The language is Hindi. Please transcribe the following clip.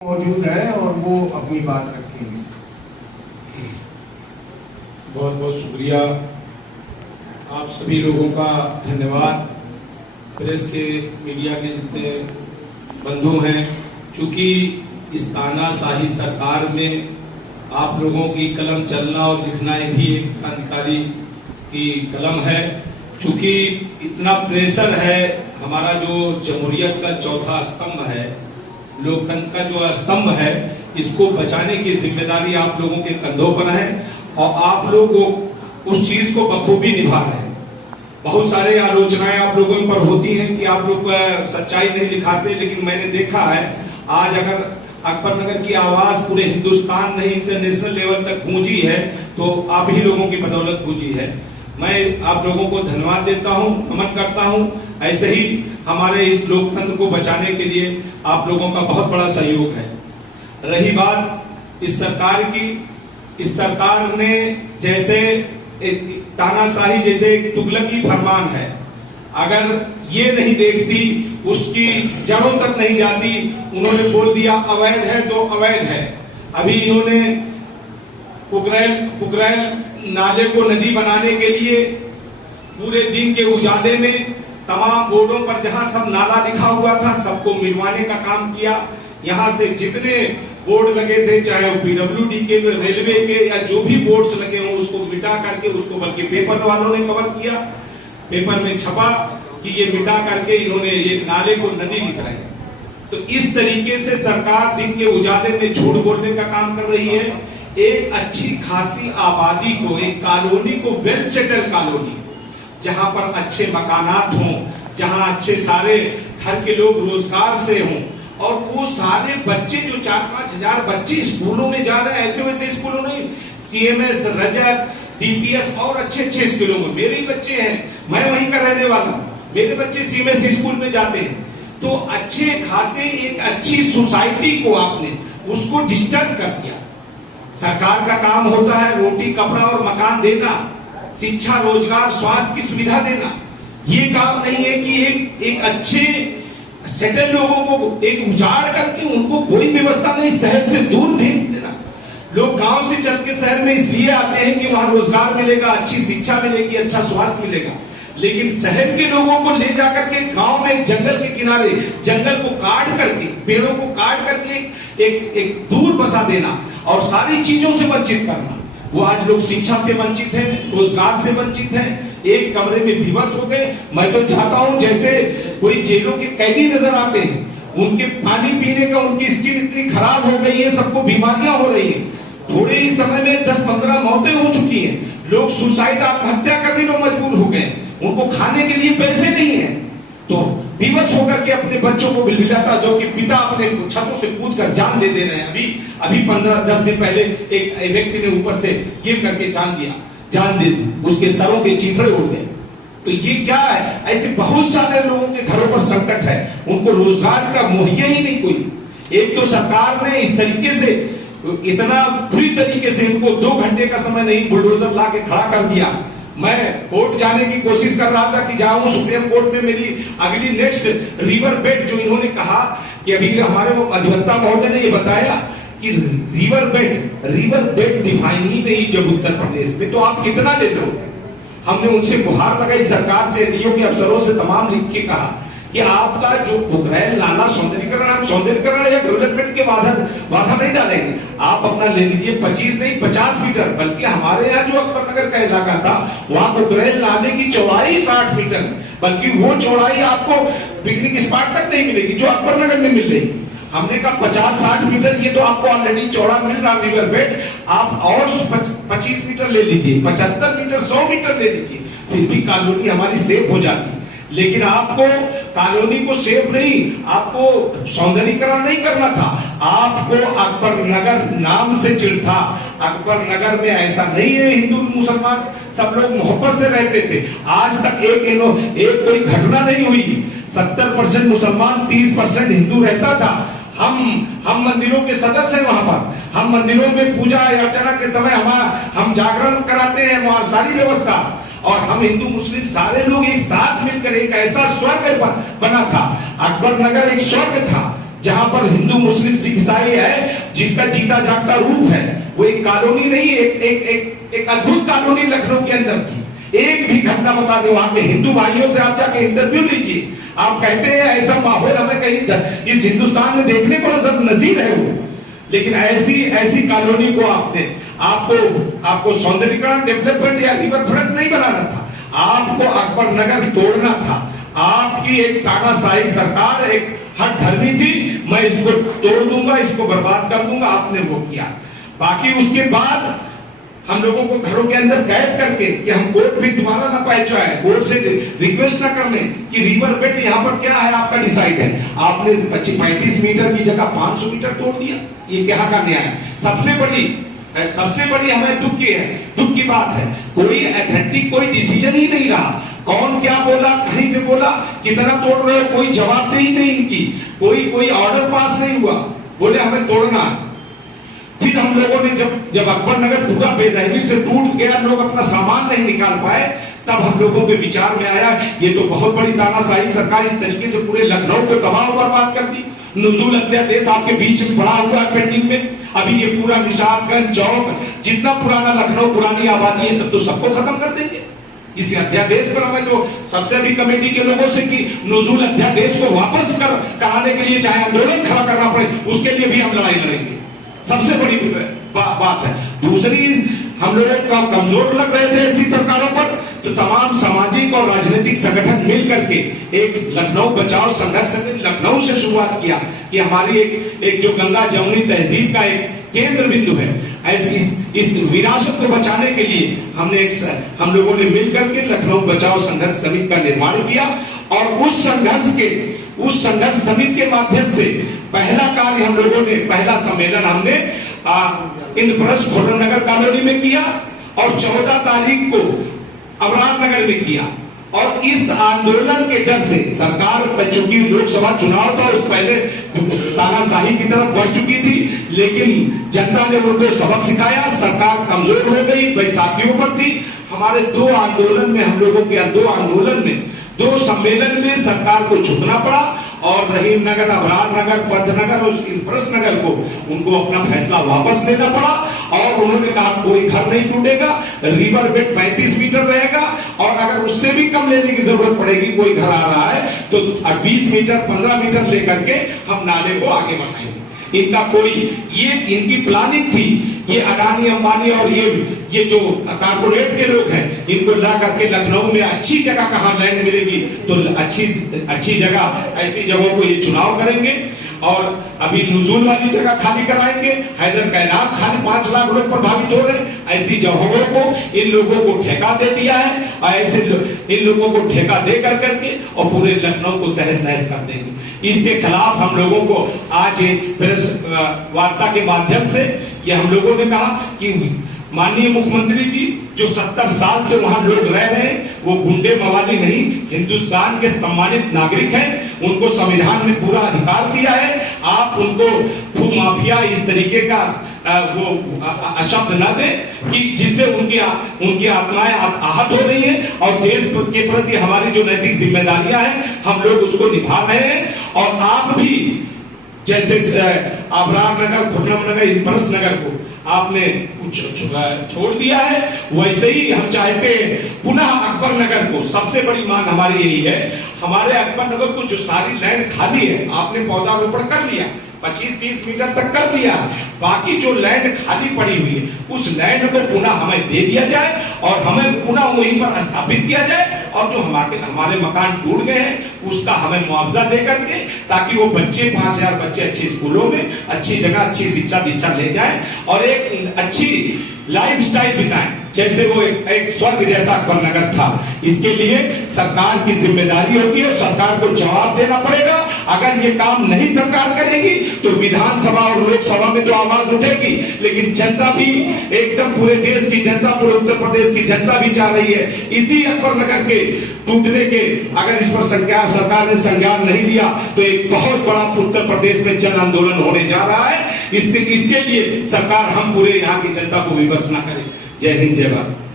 मौजूद है और वो अपनी बात रखेंगे। बहुत बहुत शुक्रिया आप सभी लोगों का, धन्यवाद प्रेस के, मीडिया के जितने बंधु हैं। चूंकि इस तानाशाही सरकार में आप लोगों की कलम चलना और लिखना भी एक क्रांतिकारी की कलम है। चूंकि इतना प्रेशर है, हमारा जो जमहूरियत का चौथा स्तंभ है, लोकतंत्र का जो स्तंभ है, इसको बचाने की जिम्मेदारी आप लोगों के कंधों पर है और आप लोग उस चीज को बखूबी निभा रहे हैं। बहुत सारे आलोचनाएं आप लोगों पर होती हैं कि आप लोग सच्चाई नहीं दिखाते, लेकिन मैंने देखा है आज अगर अकबर नगर की आवाज पूरे हिंदुस्तान नहीं इंटरनेशनल लेवल तक गूंजी है तो आप ही लोगों की बदौलत गूंजी है। मैं आप लोगों को धन्यवाद देता हूं, नमन करता हूं। ऐसे ही हमारे इस लोकतंत्र को बचाने के लिए आप लोगों का बहुत बड़ा सहयोग है। रही बात इस सरकार की, इस सरकार ने जैसे तानाशाही जैसे एक तुगलकी फरमान है, अगर ये नहीं देखती, उसकी जड़ों तक नहीं जाती। उन्होंने बोल दिया अवैध है तो अवैध है। अभी इन्होंने पुगरैल नाले को नदी बनाने के लिए पूरे दिन के उजाले में तमाम बोर्डों पर जहां सब नाला लिखा हुआ था सबको मिलवाने का काम किया। यहां से जितने बोर्ड लगे थे, चाहे वो पीडब्ल्यूडी के, रेलवे के या जो भी बोर्ड्स लगे हों, उसको मिटा करके उसको बल्कि पेपर वालों ने कवर किया, पेपर में छपा कि ये मिटा करके इन्होंने ये नाले को नदी लिख रहे हैं। तो इस तरीके से सरकार दिन के उजाले में झूठ बोलने का काम कर रही है। एक अच्छी खासी आबादी को, एक कॉलोनी को, वेल सेटल कॉलोनी, जहां पर अच्छे मकानात हों, जहां अच्छे सारे घर के लोग रोजगार से हों, और वो सारे बच्चे जो 4-5 हजार बच्चे स्कूलों में जा रहे हैं, ऐसे वैसे स्कूलों नहीं, सीएमएस, रजत, डीपीएस और अच्छे स्कूलों में। मेरे ही बच्चे हैं, मैं वहीं का रहने वाला हूं, मेरे बच्चे सीएमएस स्कूल में जाते हैं। तो अच्छे खासे एक अच्छी सोसाइटी को आपने उसको डिस्टर्ब कर दिया। सरकार का काम होता है रोटी, कपड़ा और मकान देना, शिक्षा, रोजगार, स्वास्थ्य की सुविधा देना। ये काम नहीं है कि एक अच्छे सेटल लोगों को एक उजाड़ करके उनको कोई व्यवस्था नहीं, शहर से दूर भेज देना। लोग गांव से चल के शहर में इसलिए आते हैं कि वहां रोजगार मिलेगा, अच्छी शिक्षा मिलेगी, अच्छा स्वास्थ्य मिलेगा। लेकिन शहर के लोगों को ले जाकर के गांव में जंगल के किनारे, जंगल को काट करके, पेड़ों को काट करके एक दूर बसा देना और सारी चीजों से वंचित करना। वो आज लोग शिक्षा से वंचित हैं, रोजगार से वंचित हैं, एक कमरे में विवश हो गए। मैं तो चाहता हूं जैसे कोई जेलों के कैदी नजर आते हैं, उनके पानी पीने का, उनकी स्किन इतनी खराब हो गई है, सबको बीमारियां हो रही है। थोड़े ही समय में 10-15 मौतें हो चुकी हैं। लोग सुसाइड, आत्महत्या करने को मजबूर हो गए, उनको खाने के लिए पैसे नहीं है, तो विवश होकर के अपने बच्चों को बिलबिलाता, जो कि पिता अपने छतों से कूद कर जान दे रहे हैं। अभी 15-10 दिन पहले एक व्यक्ति ने ऊपर से गिर करके जान दे, उसके सरों के चीथड़े उड़ गए। तो ये क्या है? ऐसे बहुत सारे लोगों के घरों पर संकट है, उनको रोजगार का मुहैया ही नहीं कोई। एक तो सरकार ने इस तरीके से, इतना बुरी तरीके से इनको 2 घंटे का समय नहीं, बुलडोजर ला के खड़ा कर दिया। मैं कोर्ट जाने की कोशिश कर रहा था कि जाऊं सुप्रीम कोर्ट में, मेरी अगली नेक्स्ट रिवर बेड, जो इन्होंने कहा कि अभी हमारे वो अधिवक्ता महोदय ने ये बताया कि रिवर बेड डिफाइन ही नहीं जब उत्तर प्रदेश में, तो आप कितना ले लो। हमने उनसे गुहार लगाई, सरकार से, डीओ के अफसरों से तमाम लिख के कहा कि आपका जो पुगरैल नाला सौंदर्यीकरण, आप सौंदर्यीकरण या डेवलपमेंट के बाधा नहीं डालेंगे। आप अपना ले लीजिए 25 नहीं 50 मीटर, बल्कि हमारे यहाँ जो अकबर नगर का इलाका था वहां पुगरैल नाले की चौड़ाई 60 मीटर, बल्कि वो चौड़ाई आपको पिकनिक स्पॉट तक नहीं मिलेगी जो अकबर नगर में मिल रही। हमने कहा 50-60 मीटर, ये तो आपको ऑलरेडी चौड़ा मिल रहा रिवर बेड, आप और 25 मीटर ले लीजिए, 75 मीटर, 100 मीटर ले लीजिए, फिर भी कॉलोनी हमारी सेफ हो जाती। लेकिन आपको कॉलोनी को सेफ नहीं, आपको सौंदर्यीकरण नहीं करना था, आपको अकबर नगर नाम से चिढ़ था। अकबर नगर में ऐसा नहीं है, हिंदू मुसलमान सब लोग मोहब्बत से रहते थे। आज तक एक कोई घटना नहीं हुई। 70% मुसलमान, 30% हिंदू रहता था। हम मंदिरों के सदस्य हैं, वहां पर हम मंदिरों में पूजा अर्चना के समय हम जागरण कराते हैं, वहां सारी व्यवस्था, और हम हिंदू मुस्लिम सारे लोग एक साथ मिलकर एक ऐसा स्वर्ग बना था। अकबर नगर एक स्वर्ग था, जहां पर हिंदू मुस्लिम सिख ईसाई है, जिसका जीता जागता रूप है। वो एक कॉलोनी नहीं, एक अद्भुत कॉलोनी लखनऊ के अंदर थी। एक भी घटना बता दे वहां के हिंदू भाइयों से आप जाके इंटरव्यू लीजिए, आप कहते हैं ऐसा माहौल हमें कहीं इस हिंदुस्तान में देखने को नसीब है वो। लेकिन ऐसी कॉलोनी को आपको सौंदर्यीकरण डेवलपमेंट या रिवर फ्रंट नहीं बनाना था, आपको अकबर नगर तोड़ना था। आपकी एक तानाशाही सरकार एक हट धर्मी थी, मैं इसको तोड़ दूंगा, इसको बर्बाद कर दूंगा, आपने वो किया। बाकी उसके बाद हम लोगों को घरों के अंदर कैद करके कि हम कोर्ट भी दोबारा ना पहुंचाए, कोर्ट से रिक्वेस्ट ना करने कि रिवर बेड यहाँ पर क्या है आपका डिसाइड है, आपने 35 मीटर की जगह 500 मीटर तोड़ दिया। ये क्या का न्याय है? सबसे बड़ी हमें दुख की बात है, कोई ऑथेंटिक कोई डिसीजन ही नहीं रहा। कौन क्या बोला, कहीं से बोला, कितना तोड़ रहे हो, कोई जवाबदेही नहीं इनकी, कोई ऑर्डर पास नहीं हुआ, बोले हमें तोड़ना। फिर हम लोगों ने जब अकबर नगर पूरा बेरहमी से टूट गया, लोग अपना सामान नहीं निकाल पाए, तब हम लोगों के विचार में आया ये तो बहुत बड़ी तानाशाही सरकार इस तरीके से पूरे लखनऊ को तबाह बर्बाद कर दी। नुज़ूल अध्यादेश आपके बीच में पड़ा हुआ है पेंडिंग में, अभी ये पूरा निशादगंज चौक जितना पुराना लखनऊ पुरानी आबादी है तब तो सबको खत्म कर देंगे। इस अध्यादेश पर हमें तो सबसे अभी कमेटी के लोगों से कि नुज़ूल अध्यादेश को वापस कराने के लिए चाहे आंदोलन खड़ा करना पड़े, उसके लिए भी हम लड़ाई लड़ेंगे। सबसे बड़ी बात है। दूसरी, हम लोग कमजोर लग रहे थे ऐसी सरकारों पर, तो तमाम सामाजिक और राजनीतिक संगठन मिल करके एक लखनऊ बचाओ संघर्ष लखनऊ से शुरुआत किया कि हमारी एक जो गंगा जमुनी तहजीब का एक केंद्र बिंदु है, इस विरासत को बचाने के लिए हम लोगों ने मिल करके लखनऊ बचाओ संघर्ष समिति का निर्माण किया। और उस संघर्ष समिति के माध्यम से पहला कार्य हम लोगों ने, पहला सम्मेलन हमने इंद्रप्रस्थ होटल नगर कॉलोनी में किया और 14 तारीख को अबरार नगर में किया। और इस आंदोलन के डर से सरकार, चूंकि लोकसभा चुनाव था, उस पहले तानाशाही की तरफ बढ़ चुकी थी, लेकिन जनता ने उनको सबक सिखाया, सरकार कमजोर हो गई, बैसाखियों पर थी। हमारे दो सम्मेलन में सरकार को झुकना पड़ा और रहीम नगर, अबरार नगर, पंतनगर और इंद्रप्रस्थ नगर को उनको अपना फैसला वापस लेना पड़ा। और उन्होंने कहा कोई घर नहीं टूटेगा, रिवर बेड 35 मीटर रहेगा, और अगर उससे भी कम लेने की जरूरत पड़ेगी, कोई घर आ रहा है तो 20 मीटर 15 मीटर लेकर के हम नाले को आगे बढ़ाएंगे। ये इनकी प्लानिंग थी। ये अडानी अंबानी और ये जो कारपोरेट के लोग हैं, इनको ला करके लखनऊ में अच्छी जगह कहां लैंड मिलेगी तो अच्छी जगह, ऐसी जगहों को ये चुनाव करेंगे। और अभी नुज़ूल वाली जगह खाली कराएंगे, हैदर कैनात खाली 5 लाख लोग प्रभावित हो रहे हैं। ऐसी जगहों को इन लोगों को ठेका दे दिया है और ऐसे इन लोगों को ठेका दे करके और पूरे लखनऊ को तहस नहस कर देंगे। इसके खिलाफ हम लोगों को आज प्रेस वार्ता के माध्यम से ये हम लोगों ने कहा कि माननीय मुख्यमंत्री जी, जो 70 साल से वहां लोग रह रहे हैं, वो गुंडे मवाली नहीं, हिंदुस्तान के सम्मानित नागरिक हैं, उनको संविधान ने पूरा अधिकार दिया है। आप उनको भूमाफिया इस तरीके का वो शब्द न दें कि जिससे उनकी आत्माएं आहत हो रही हैं। और देश के प्रति हमारी जो नैतिक जिम्मेदारियां हैं, हम लोग उसको निभा रहे हैं। और आप भी जैसे अबरार नगर, खुर्रम नगर, इंद्रप्रस्थ नगर को आपने छोड़ दिया है, वैसे ही हम चाहते हैं पुनः अकबर नगर को। सबसे बड़ी मांग हमारी यही है, हमारे अकबर नगर को जो सारी लैंड खाली है, आपने पौधारोपण कर लिया, 25-30 मीटर तक कर दिया, बाकी जो लैंड खाली पड़ी हुई है, उस लैंड को पुनः हमें दे दिया जाए और हमें पुनः वहीं पर स्थापित किया जाए। और जो हमारे मकान टूट गए हैं, उसका हमें मुआवजा दे करके, ताकि वो 5000 बच्चे अच्छी स्कूलों में, अच्छी जगह, अच्छी शिक्षा दीक्षा ले जाए और एक अच्छी लाइफ स्टाइल बिताएं, जैसे वो एक स्वर्ग जैसा अकबर नगर था। इसके लिए सरकार की जिम्मेदारी होगी और सरकार को जवाब देना पड़ेगा। अगर ये काम नहीं सरकार करेगी तो विधानसभा और लोकसभा में तो आवाज उठेगी, लेकिन जनता भी, एकदम पूरे देश की जनता, पूरे उत्तर प्रदेश की जनता भी चाह रही है इसी अकबर नगर के टूटने के। अगर इस पर सरकार ने संज्ञान नहीं लिया तो एक बहुत बड़ा उत्तर प्रदेश में जन आंदोलन होने जा रहा है। इसके लिए सरकार, हम पूरे यहाँ की जनता को विवश न करें। जय हिंद, जय भारत।